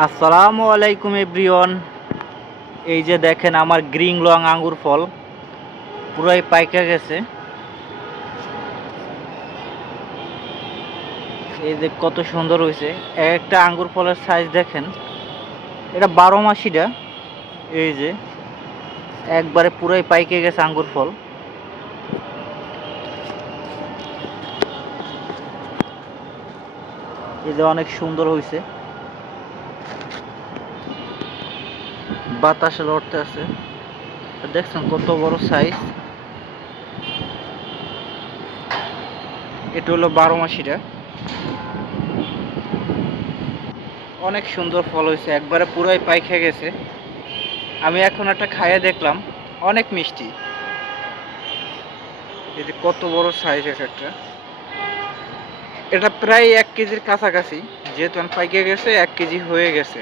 আসসালামু আলাইকুম এভরিওয়ান। এই যে দেখেন আমার গ্রিন লং আঙ্গুর ফল পুরাই পাইকা গেছে। এই যে কত সুন্দর হয়েছে, একটা আঙ্গুর ফলের সাইজ দেখেন। এটা 12 মাসিটা। এই যে একবারে পুরাই পাইকে গেছে আঙ্গুর ফল। এই যে অনেক সুন্দর হয়েছে, বাতাসে লড়তে আছে। দেখছেন কত বড় সাইজ। এটা হলো 12 মাসিটা। অনেক সুন্দর ফল হয়েছে, একবারে পুরাই পাইকে গেছে। আমি এখন একটা খাইয়ে দেখলাম, অনেক মিষ্টি। এই যে কত বড় সাইজ একটা। এটা প্রায় 1 কেজির কাছাকাছি, যেহেতু পাইকে গেছে 1 কেজি হয়ে গেছে।